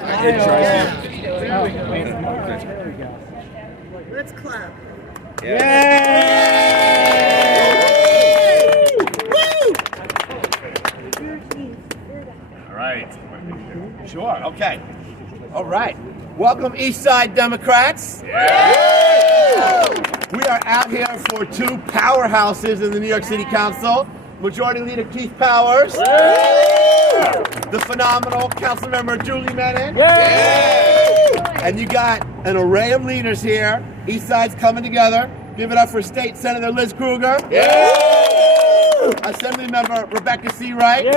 Let's clap. All right. Sure. Okay. All right. Welcome, East Side Democrats. We are out here for two powerhouses in the New York City Council. Majority Leader Keith Powers. The phenomenal Councilmember Julie Menin. And you got an array of leaders here. East Side's coming together. Give it up for State Senator Liz Krueger. Assemblymember Rebecca Seawright.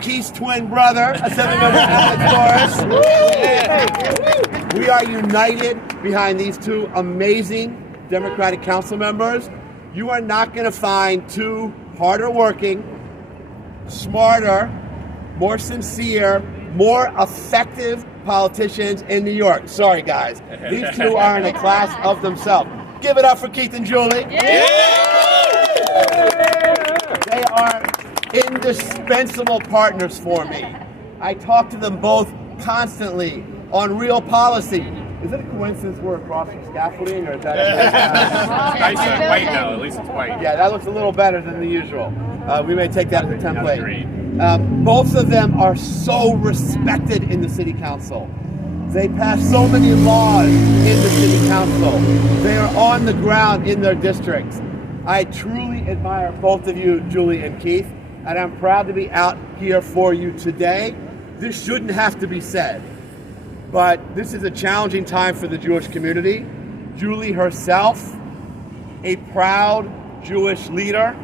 Keith's twin brother, Assemblymember Alex Morris. We are united behind these two amazing Democratic council members. You are not going to find two harder working, smarter, more sincere, more effective politicians in New York. Sorry, guys. These two are in a class of themselves. Give it up for Keith and Julie. They are indispensable partners for me. I talk to them both constantly on real policy. Is it a coincidence we're across from scaffolding, or is that? Nice and white now. At least it's white. Yeah, that looks a little better than the usual. We may take that as a template. Both of them are so respected in the city council. They pass so many laws in the city council. They are on the ground in their districts. I truly admire both of you, Julie and Keith, and I'm proud to be out here for you today. This shouldn't have to be said, but this is a challenging time for the Jewish community. Julie herself, a proud Jewish leader,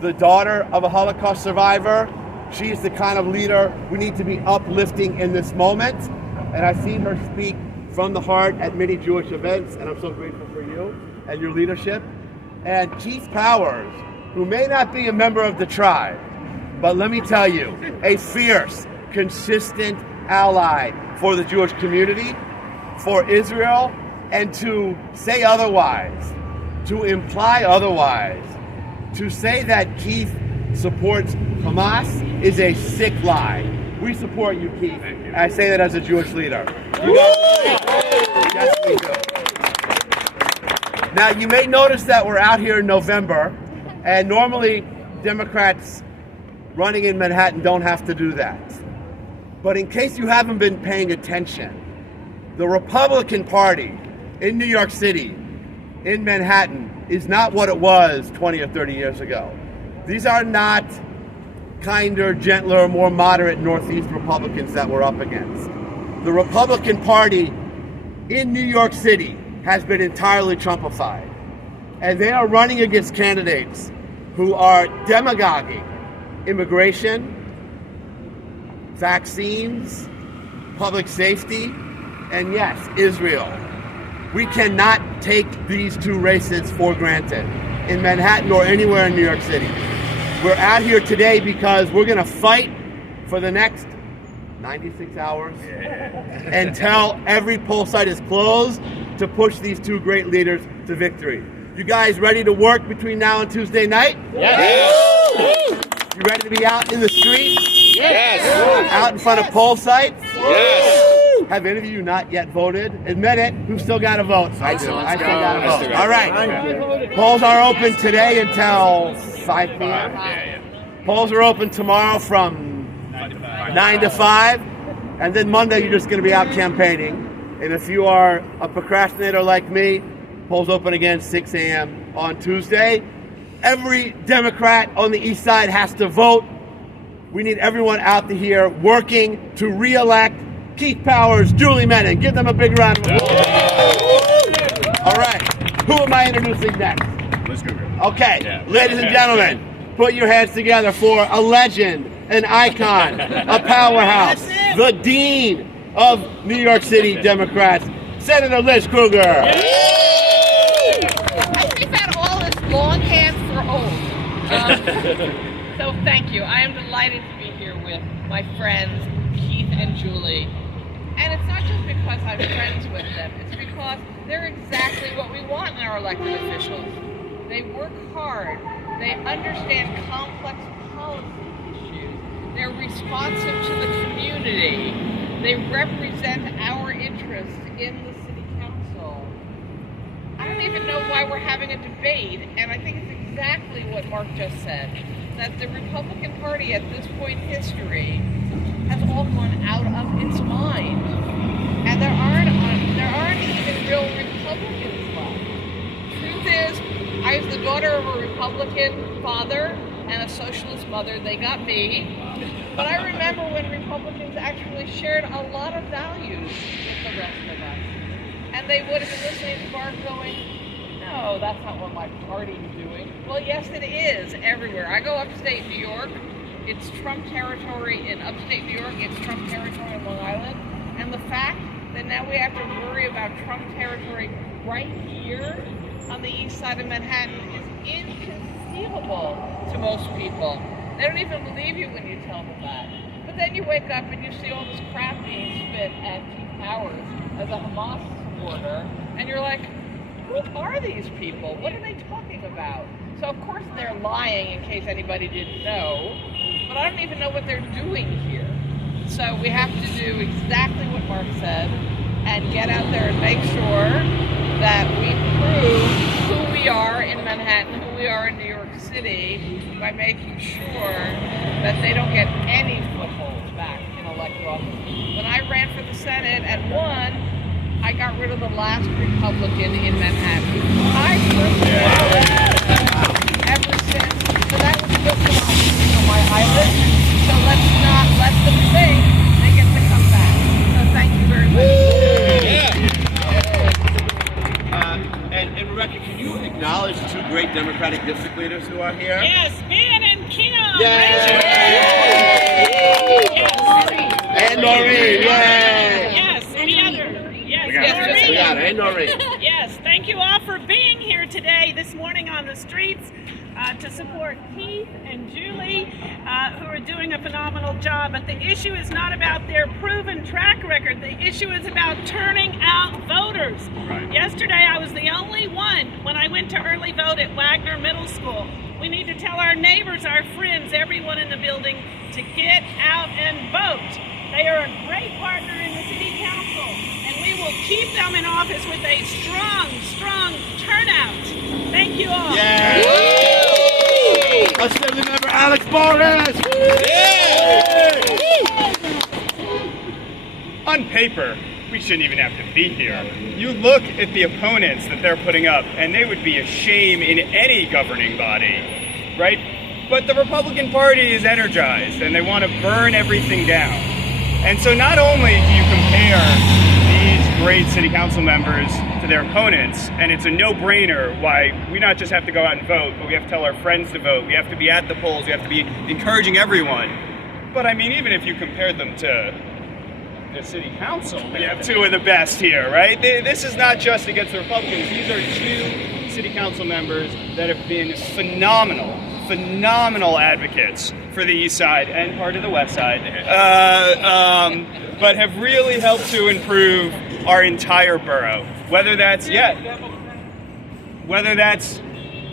the daughter of a Holocaust survivor. She is the kind of leader we need to be uplifting in this moment. And I've seen her speak from the heart at many Jewish events, and I'm so grateful for you and your leadership. And Keith Powers, who may not be a member of the tribe, but let me tell you, a fierce, consistent ally for the Jewish community, for Israel, and to say otherwise, to imply otherwise, to say that Keith supports Hamas is a sick lie. We support you, Keith. And I say that as a Jewish leader. You guys, yes, we do. Now, you may notice that we're out here in November, and normally Democrats running in Manhattan don't have to do that. But in case you haven't been paying attention, the Republican Party in New York City, in Manhattan, is not what it was 20 or 30 years ago. These are not kinder, gentler, more moderate Northeast Republicans that we're up against. The Republican Party in New York City has been entirely Trumpified. And they are running against candidates who are demagoguing immigration, vaccines, public safety, and yes, Israel. We cannot take these two races for granted in Manhattan or anywhere in New York City. We're out here today because we're going to fight for the next 96 hours until every poll site is closed to push these two great leaders to victory. You guys ready to work between now and Tuesday night? Yes. You ready to be out in the streets? Yes. Out in front of poll sites? Yes. Have any of you not yet voted? Admit it. Who's still got to vote? I do. I still got to vote. All right. Polls are open today until 5 p.m. Polls are open tomorrow from 9 to 5. And then Monday, you're just going to be out campaigning. And if you are a procrastinator like me, polls open again 6 a.m. on Tuesday. Every Democrat on the East Side has to vote. We need everyone out here working to re-elect Keith Powers, Julie Menin. Give them a big round of applause. All right. Who am I introducing next? Liz Krueger. Okay. Ladies and gentlemen, put your hands together for a legend, an icon, a powerhouse, the dean of New York City Democrats, Senator Liz Krueger. I think that all is longhand for old. So thank you. I am delighted to be here with my friends, Keith and Julie. And it's not just because I'm friends with them. It's because they're exactly what we want in our elected officials. They work hard. They understand complex policy issues. They're responsive to the community. They represent our interests in the city council. I don't even know why we're having a debate, and I think it's exactly what Mark just said, that the Republican Party at this point in history has all gone out of its mind. And there aren't even real Republicans left. Truth is, I was the daughter of a Republican father and a socialist mother. They got me. But I remember when Republicans actually shared a lot of values with the rest of us. And they would have been listening to Mark going, no, that's not what my party's doing. Well, yes, it is everywhere. I go upstate New York. It's Trump territory in upstate New York. It's Trump territory in Long Island. And the fact that now we have to worry about Trump territory right here on the east side of Manhattan is inconceivable to most people. They don't even believe you when you tell them that. But then you wake up and you see all this crap being spit at Keith Powers as a Hamas supporter, and you're like, who are these people? What are they talking about? So of course they're lying, in case anybody didn't know, but I don't even know what they're doing here. So we have to do exactly what Mark said and get out there and make sure that we prove who we are in Manhattan, who we are in New York City, by making sure that they don't get any footholds back in elected office. When I ran for the Senate and won, I got rid of the last Republican in Manhattan. I personally, ever since, so that was just an option on my island. So let's not let them think they get to come back. So thank you very much. And Rebecca, can you acknowledge two great Democratic district leaders who are here? Yes, Ben and Kim. Yay! And Noreen, yay! Yes, any other? Yes, Yes, We got it, and Noreen. Yes, thank you all for being here today, this morning on the streets, to support Keith and Julie, who are doing a phenomenal job. But the issue is not about their proven track record. The issue is about turning out voters. Right. Yesterday, I was the only one when I went to early vote at Wagner Middle School. We need to tell our neighbors, our friends, everyone in the building to get out and vote. They are a great partner in the city council, and we will keep them in office with a strong, strong turnout. Thank you all. Assembly Member Alex Boris. On paper, we shouldn't even have to be here. You look at the opponents that they're putting up, and they would be a shame in any governing body, right? But the Republican Party is energized, and they want to burn everything down. And so not only do you compare these great city council members to their opponents, and it's a no-brainer why we not just have to go out and vote, but we have to tell our friends to vote, we have to be at the polls, we have to be encouraging everyone. But I mean, even if you compared them to the city council, we have two of the best here, right? This is not just against the Republicans. These are two city council members that have been phenomenal advocates for the east side and part of the west side, but have really helped to improve our entire borough. Whether that's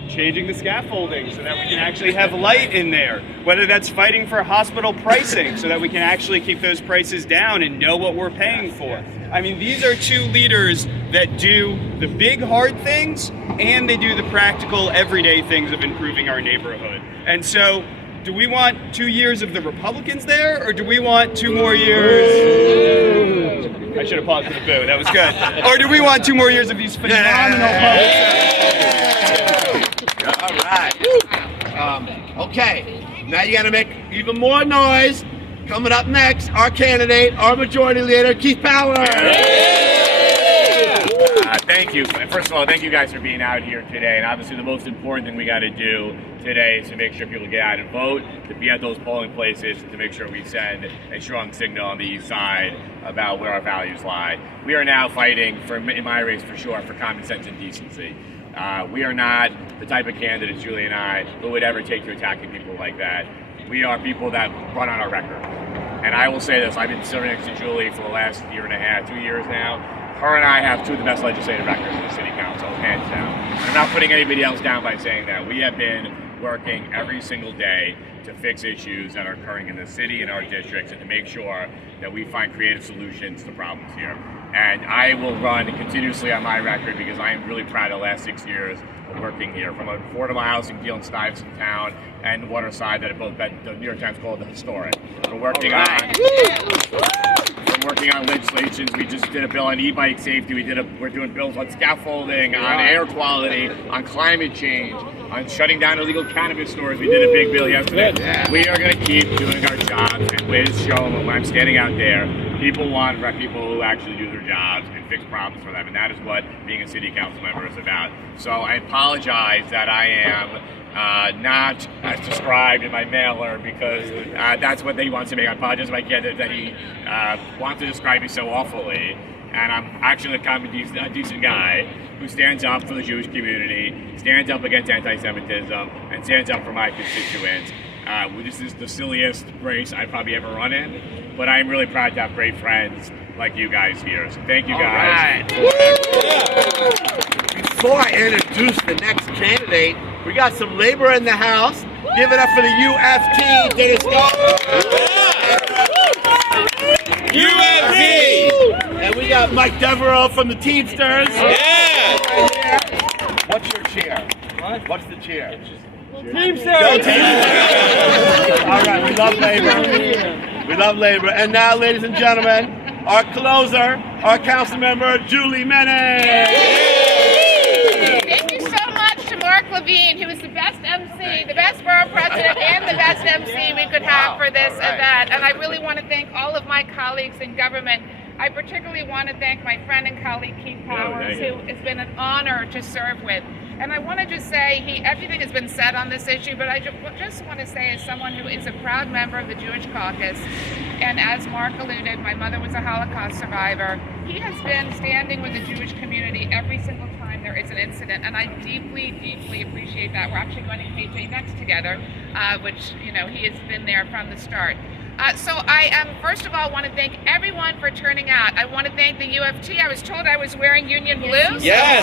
changing the scaffolding so that we can actually have light in there, whether that's fighting for hospital pricing so that we can actually keep those prices down and know what we're paying for. I mean, these are two leaders that do the big hard things and they do the practical everyday things of improving our neighborhood. And so, do we want 2 years of the Republicans there, or do we want 2 more years? I should have paused for the boo. That was good. Or do we want 2 more years of these phenomenal All right. Okay. Now you got to make even more noise. Coming up next, our candidate, our majority leader, Keith Powers. Thank you. First of all, thank you guys for being out here today. And obviously the most important thing we got to do today is to make sure people get out and vote, to be at those polling places, and to make sure we send a strong signal on the east side about where our values lie. We are now fighting, in my race for sure, for common sense and decency. We are not the type of candidates, Julie and I, who would ever take to attacking people like that. We are people that run on our record. And I will say this, I've been serving next to Julie for the last year and a half, 2 years now. Her and I have two of the best legislative records in the city council, hands down. I'm not putting anybody else down by saying that. We have been working every single day to fix issues that are occurring in the city and our districts and to make sure that we find creative solutions to problems here. And I will run continuously on my record because I am really proud of the last 6 years of working here. From affordable housing deal in Stuyvesant Town and Waterside that have both been, the New York Times called the historic. We're working on legislations. We just did a bill on e-bike safety. We're doing bills on scaffolding, on air quality, on climate change, on shutting down illegal cannabis stores. We did a big bill yesterday. We are going to keep doing our jobs and ways to show them when I'm standing out there. People want people who actually do their jobs and fix problems for them, and that is what being a city council member is about. So I apologize that I am not as described in my mailer because that's what they want to make. I apologize to my candidate that he wants to describe me so awfully, and I'm actually kind of a decent guy who stands up for the Jewish community, stands up against anti-Semitism, and stands up for my constituents. This is the silliest race I've probably ever run in, but I'm really proud to have great friends like you guys here. So thank you guys. Before I introduce the next candidate, we got some labor in the house. Give it up for the UFT. Dennis UFT! And we got Mike Devereaux from the Teamsters. Yeah! What's your cheer? What's the cheer? Teamsters! Go Teamsters! All right, we love labor. We love labor. And now, ladies and gentlemen, our closer, our council member, Julie Menes. Thank you so much to Mark Levine, who is the best MC, the best borough president, and the best MC we could have for this event. And I really want to thank all of my colleagues in government. I particularly want to thank my friend and colleague Keith Powers, who has been an honor to serve with. And I want to just say, everything has been said on this issue, but I just want to say, as someone who is a proud member of the Jewish Caucus, and as Mark alluded, my mother was a Holocaust survivor, he has been standing with the Jewish community every single time there is an incident, and I deeply, deeply appreciate that. We're actually going to KJ Next together, which, he has been there from the start. So I first of all want to thank everyone for turning out. I want to thank the UFT. I was told I was wearing Union Blue. Yes!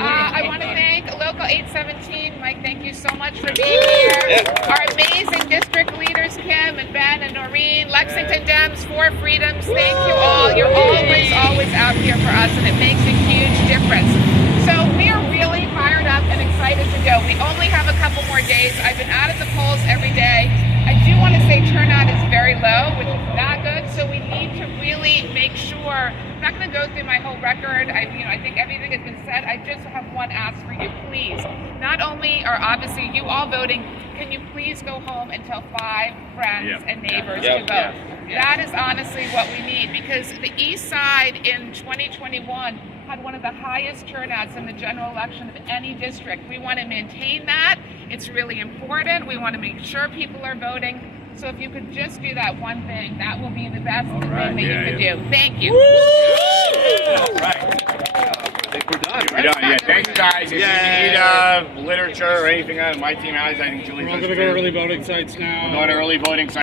I want to thank Local 817. Mike, thank you so much for being here. Our amazing district leaders, Kim and Ben and Noreen. Lexington Dems, For Freedoms, thank you all. You're always out here for us, and it makes a huge difference. So we are really fired up and excited to go. We only have a couple more days. I've been out at the polls every day. I do want to say turnout is very low, which is not good, so we need to really make sure. I'm not going to go through my whole record. I think everything has been said. I just have one ask for you, please. Not only are obviously you all voting, can you please go home and tell 5 friends and neighbors to vote? That is honestly what we need, because the East Side in 2021 had one of the highest turnouts in the general election of any district. We want to maintain that. It's really important. We want to make sure people are voting. So if you could just do that one thing, that will be the best thing that you could do. Thank you. All right. I think we're done. We're done. Yeah, thank you guys. If you need literature or anything on my team has, I think Julie. We're all going to go to early voting sites now. We're going to early voting sites.